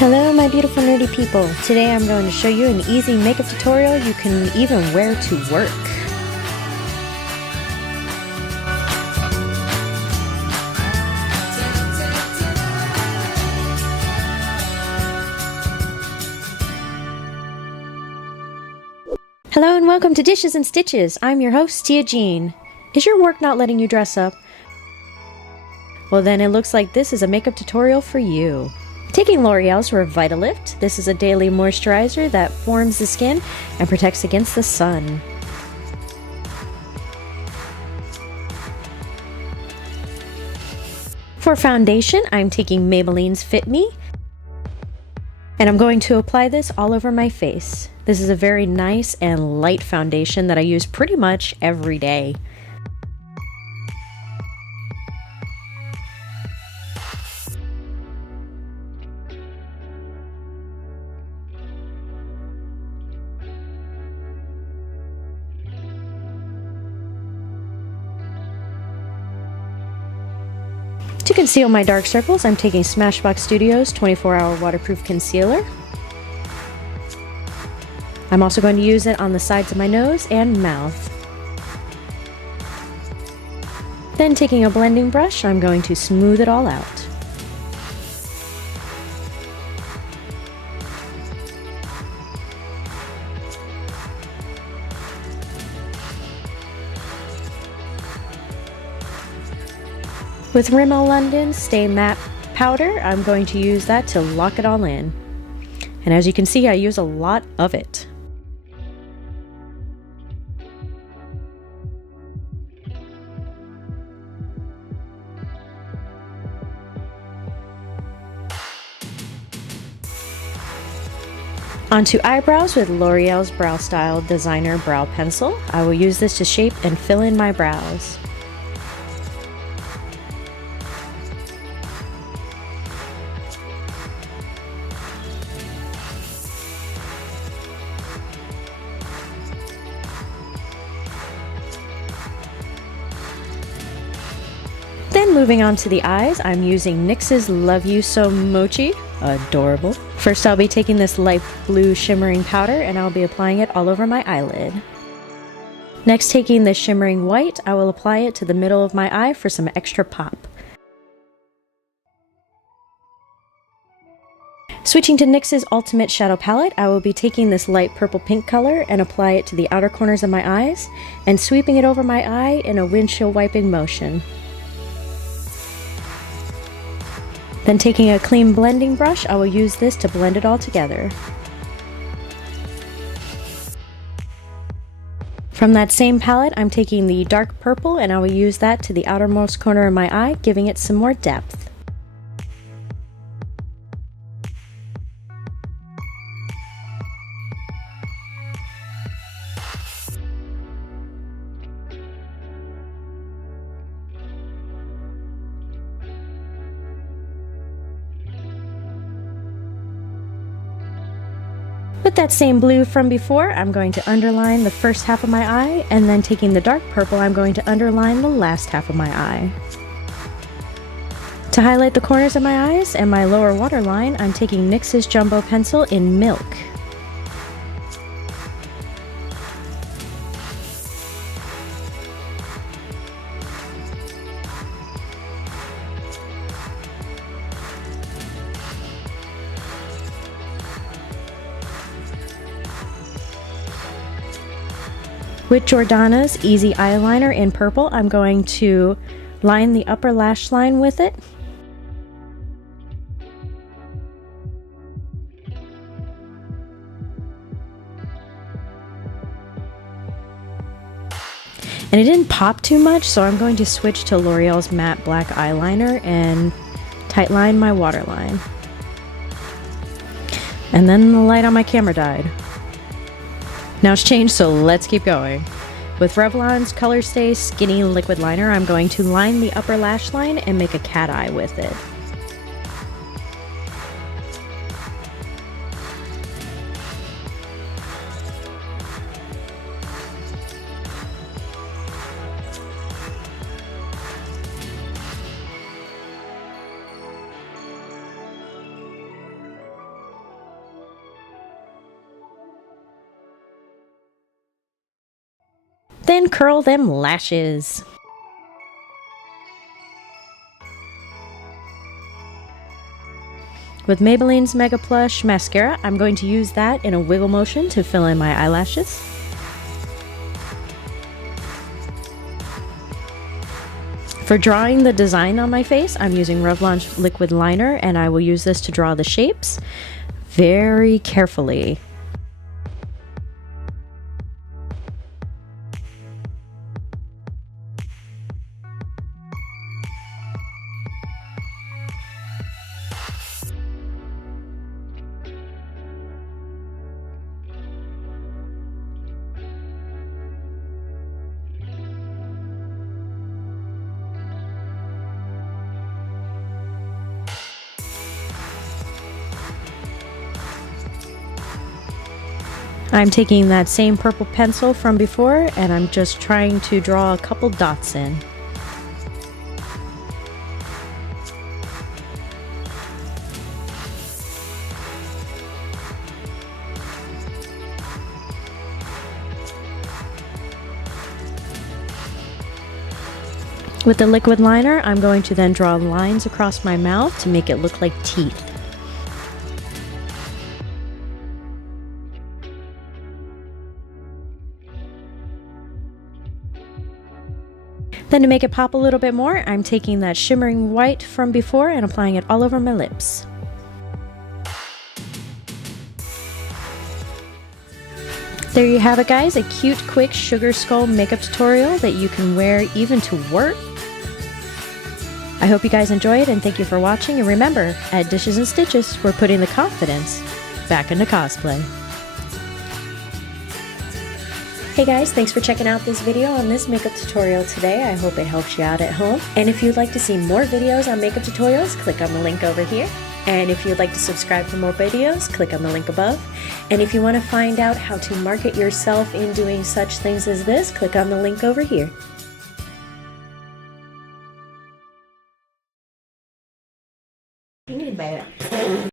Hello my beautiful nerdy people. Today I'm going to show you an easy makeup tutorial you can even wear to work. Hello and welcome to Dishes and Stitches. I'm your host, Tia Jean. Is your work not letting you dress up? Well then it looks like this is a makeup tutorial for you. Taking L'Oreal's Revitalift, this is a daily moisturizer that forms the skin and protects against the sun. For foundation, I'm taking Maybelline's Fit Me, and I'm going to apply this all over my face. This is a very nice and light foundation that I use pretty much every day. To conceal my dark circles, I'm taking Smashbox Studio's 24-hour waterproof concealer. I'm also going to use it on the sides of my nose and mouth. Then taking a blending brush, I'm going to smooth it all out. With Rimmel London Stay Matte Powder, I'm going to use that to lock it all in. And as you can see, I use a lot of it. Onto eyebrows with L'Oreal's Brow Style Designer Brow Pencil. I will use this to shape and fill in my brows. Then moving on to the eyes, I'm using NYX's Love You So Mochi. Adorable. First I'll be taking this light blue shimmering powder and I'll be applying it all over my eyelid. Next, taking this shimmering white, I will apply it to the middle of my eye for some extra pop. Switching to NYX's Ultimate Shadow Palette, I will be taking this light purple pink color and apply it to the outer corners of my eyes and sweeping it over my eye in a windshield wiping motion. Then taking a clean blending brush, I will use this to blend it all together. From that same palette, I'm taking the dark purple and I will use that to the outermost corner of my eye, giving it some more depth. With that same blue from before, I'm going to underline the first half of my eye, and then taking the dark purple, I'm going to underline the last half of my eye. To highlight the corners of my eyes and my lower waterline, I'm taking NYX's Jumbo Pencil in Milk. With Jordana's Easy Eyeliner in purple, I'm going to line the upper lash line with it. And it didn't pop too much, so I'm going to switch to L'Oreal's Matte Black Eyeliner and tightline my waterline. And then the light on my camera died. Now it's changed, so let's keep going. With Revlon's Colorstay Skinny Liquid Liner, I'm going to line the upper lash line and make a cat eye with it. Then curl them lashes. With Maybelline's Mega Plush Mascara, I'm going to use that in a wiggle motion to fill in my eyelashes. For drawing the design on my face, I'm using Revlon's liquid liner, and I will use this to draw the shapes very carefully. I'm taking that same purple pencil from before and I'm just trying to draw a couple dots in. With the liquid liner, I'm going to then draw lines across my mouth to make it look like teeth. Then to make it pop a little bit more, I'm taking that shimmering white from before and applying it all over my lips. There you have it, guys, a cute, quick sugar skull makeup tutorial that you can wear even to work. I hope you guys enjoyed and thank you for watching, and remember, at Dishes and Stitches, we're putting the confidence back into cosplay. Hey guys, thanks for checking out this video on this makeup tutorial today. I hope it helps you out at home. And if you'd like to see more videos on makeup tutorials, click on the link over here. And if you'd like to subscribe for more videos, click on the link above. And if you want to find out how to market yourself in doing such things as this, click on the link over here.